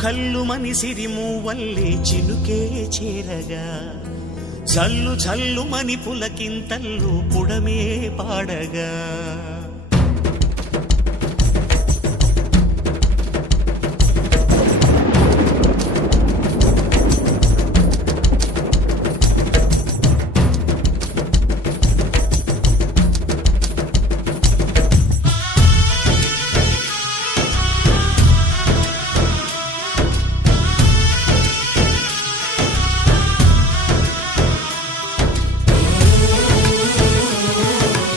కల్లు మని సిరిమూవల్లే చినుకే చేరగా జల్లు జల్లు మని పులకింతల్లు పుడమే పాడగా